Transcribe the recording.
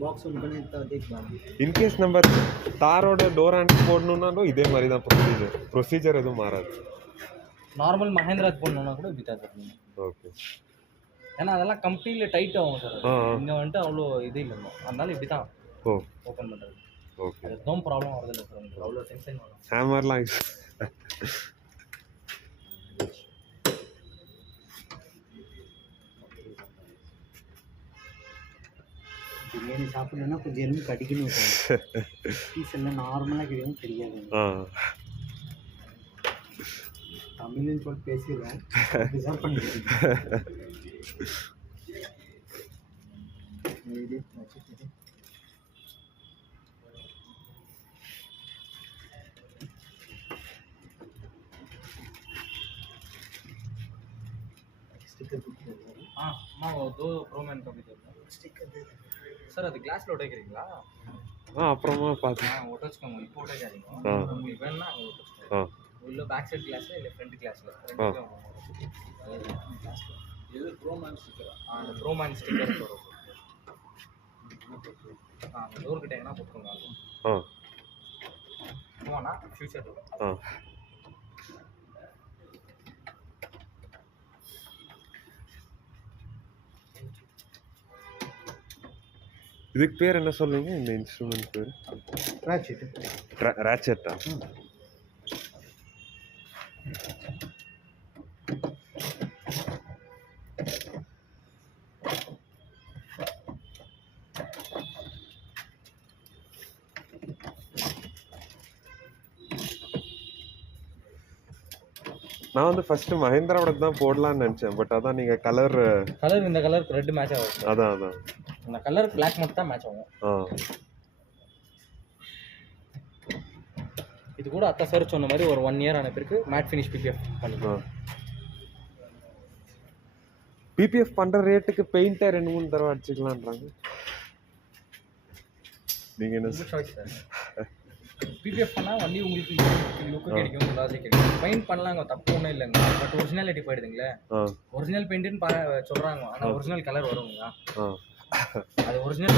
Box open करता देख in case number தாரோட டோர் ஹேண்டில் போடணும்னாலும் இதே மாதிரி தான் ப்ரொசீஜர் எதுவும் மாறாது. நார்மல் மஹேந்திராக்கு போடணும்னா கூட இப்படி தான் சார். ஓகே. ஏன்னா அதெல்லாம் கம்பெனியில் டைட் ஆகும் சார். இங்கே வந்துட்டு அவ்வளோ இது இல்லை, அதனால இப்படி தான் ஓப்பன் பண்ணுறது. ஓகே. எதுவும் ப்ராப்ளம் வரது இல்லை சார். அவ்வளோ டென்ஷன் வரும். ஹேமர்லாம் பிரியாணி சாப்பிடணும்னா கொஞ்சம் எலும்பு கடிக்கணும். பீஸ் எல்லாம் நார்மலாக கிடைக்கும் தெரியாது. தமிழ்னு சொல்லி பேசிடுவேன். டிசர்வ் பண்ணிடுவேன். स्टिकर हाँ मैं वो 2 प्रोमैन का भी दे दूँ स्टिकर दे दे सर அது கிளாஸ்ல ஒட்டேக்கிறீங்களா? அப்புறமா பார்த்து ஒட்டச்சுக்கோங்க. இப்போ ஒட்டேக்காதீங்க. உங்களுக்கு வேணும்னா ஒட்டச்சுக்கோங்க. உள்ள பேக் சைடு கிளாஸ்ல இல்லை ஃப்ரண்ட் கிளாஸ்ல இது ப்ரோமேன் ஸ்டிக்கர். அந்த ப்ரோமேன் ஸ்டிக்கர் வரும். அந்த டோர் கிட்ட எங்கன்னா போட்டுக்கோங்க. போனா ஃபியூச்சர் இதுக்கு பேர் என்ன சொல்லுவீங்க? இந்த இன்ஸ்ட்ருமெண்ட் பேர் ராச்செட்டா? நான் வந்து ஃபர்ஸ்ட் மஹேந்திராவோட தான் போடலாம்னு நினைச்சேன். பட் அதான் நீங்க கலர் இந்த கலருக்கு ரெட் மேட்ச் ஆகும். அதான் இந்த கலர் பிளாக் மட்டும் தான் மேட்ச் ஆகும். இது கூட அத்தா சார் சொன்ன மாதிரி ஒரு 1 இயர் ஆன பிறகு மேட் ஃபினிஷ் பிபிஎஃப் பண்ணிக்கலாம். பிபிஎஃப் பண்ற ரேட்டுக்கு பெயிண்டர் 2-3 தடவை அடிச்சுக்கலாம்ன்றாங்க. நீங்க என்ன சாய்ஸ் சார்? பிபிஎஃப் பண்ணால் வண்டி உங்களுக்கு லுக்கு கிடைக்கும், லாஜிக் கிடைக்கும். பெயிண்ட் பண்ணலாங்க, தப்பு ஒன்றும் இல்லைங்க. பட் ஒரிஜினாலிட்டி போயிடுதுங்களே. ஒரிஜினல் பெயிண்ட்டுன்னு சொல்கிறாங்க, ஆனால் ஒரிஜினல் கலர் வருங்களா? அது ஒரிஜினல்